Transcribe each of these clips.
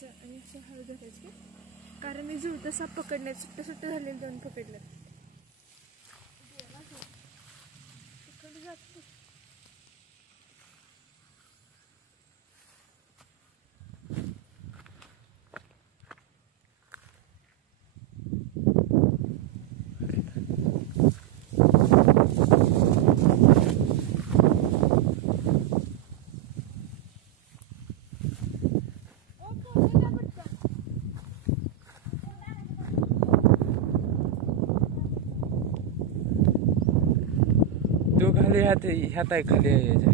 घ्यायचं आणि असं हळू धरायचं. कारण मी जुळतं साप पकडण्यात सुट्ट सुट्ट झालेलं 2 पकडलं. पकडलं जातं. तो खाली ह्यात आहे खाली याच्या.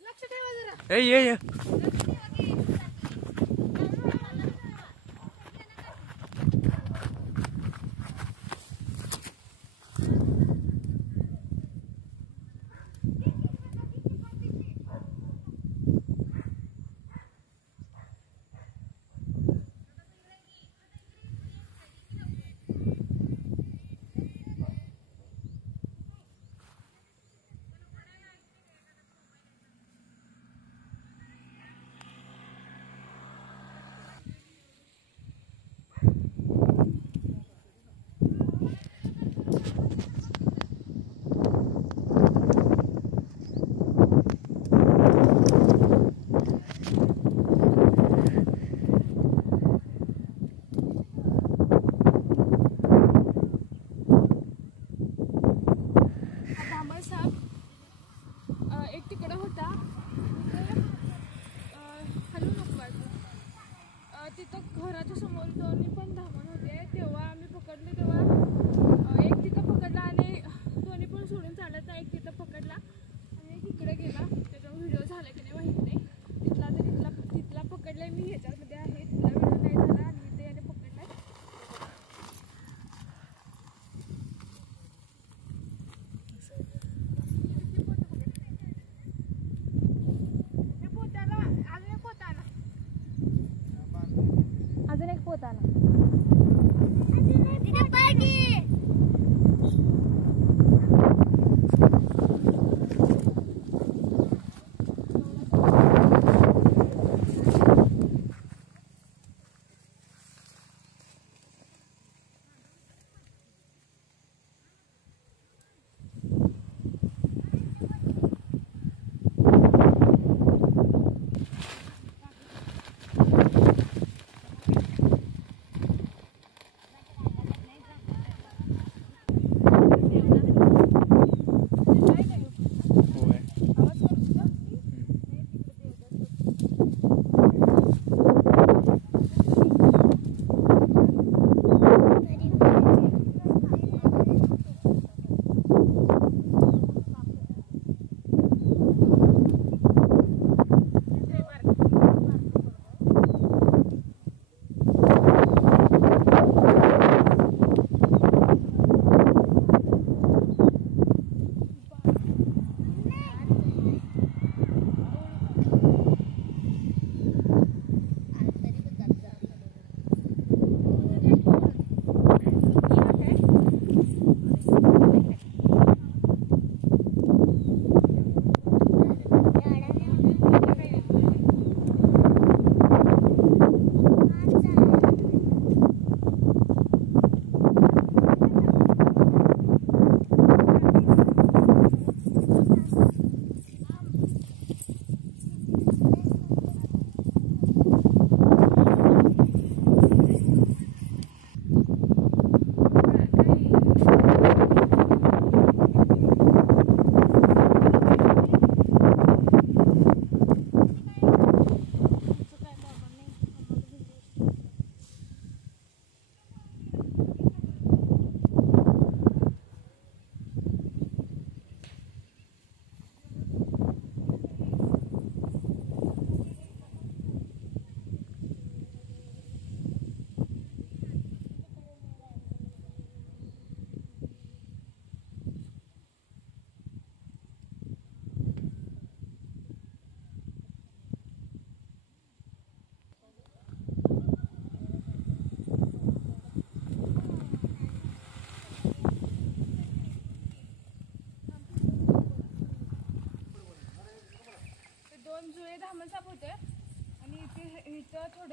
लक्ष ठेवा जरा. ये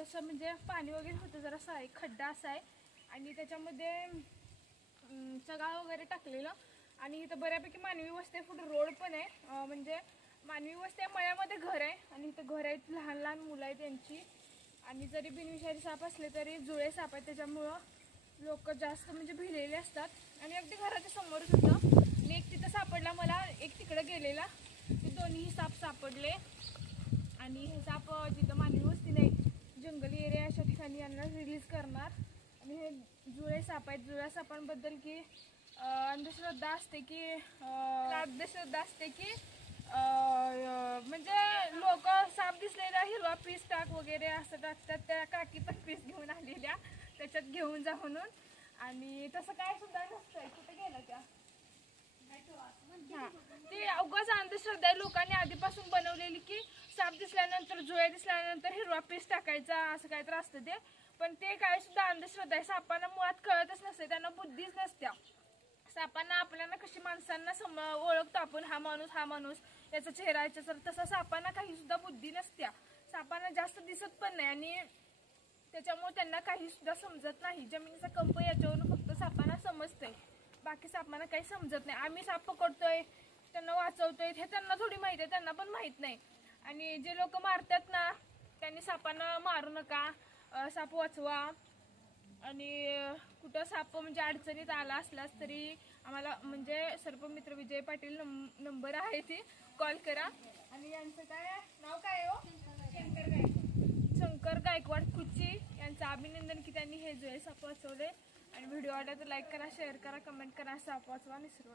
थोडंसं म्हणजे पाणी वगैरे होतं, जरासं आहे खड्डा असा आहे आणि त्याच्यामध्ये सगळं वगैरे टाकलेलं. आणि इथं बऱ्यापैकी मानवी वस्ती आहे, पुढे रोड पण आहे, म्हणजे मानवी वस्ती आहे, मळ्यामध्ये घर आहे आणि इथं घर आहेत, लहान लहान मुलं आहेत त्यांची. आणि जरी बिनविषारी साप असले तरी जुळे साप आहेत, त्याच्यामुळं लोक जास्त म्हणजे भिलेले असतात. आणि अगदी घराच्या समोरच होतं आणि एक तिथं सापडला मला, एक तिकडं गेलेला, ते दोन्ही साप सापडले. आणि हे साप जिथं मानवी वस्ती नाही, जंगली एरिया अशा ठिकाणी यांना रिलीज करणार. आणि हे जुळे साप आहेत. जुळ्या सापांबद्दल की अंधश्रद्धा असते की म्हणजे लोक साप दिसलेला हिरवा पीस टाक वगैरे असं टाकतात. त्या काकी पण पीस घेऊन आलेल्या त्याच्यात घेऊन जा म्हणून. आणि तसं काय सुद्धा नसतंय. कुठे गेलं त्या? हा, ते अवघच अंधश्रद्धा आहे लोकांनी आधीपासून बनवलेली की साप दिसल्यानंतर, जुळे दिसल्यानंतर हिरवा पीस टाकायचा, असं काय तर असतं ते. पण ते काय सुद्धा अंधश्रद्धा आहे. सापांना मुळात कळतच नसते, त्यांना बुद्धीच नसत्या. सापांना आपल्याला कशी माणसांना ओळखतो आपण, हा माणूस याचा चेहरा याचा, तसा सापांना काही सुद्धा बुद्धी नसत्या. सापांना जास्त दिसत पण नाही आणि त्याच्यामुळे त्यांना काही सुद्धा समजत नाही. जमिनीचा कंप याच्यावरून फक्त सापांना समजतंय, बाकी सापांना काही समजत नाही. आम्ही साप पकडतोय, त्यांना वाचवतोय, हे त्यांना थोडी माहिती आहे, त्यांना पण माहित नाही. आणि जे लोक मारतात ना, त्यांनी सापांना मारू नका, साप वाचवा. आणि कुठं साप म्हणजे अडचणीत आला असलास तरी आम्हाला म्हणजे सर्पमित्र विजय पाटील नंबर आहे, ते कॉल करा. आणि यांचं काय नाव काय हो? शंकर गायकवाड कुची यांचं अभिनंदन की त्यांनी हे जुळे साप वाचवले. आणि व्हिडिओ आवडला तर लाईक करा, शेअर करा, कमेंट करा. साप वाचवा, निसर्ग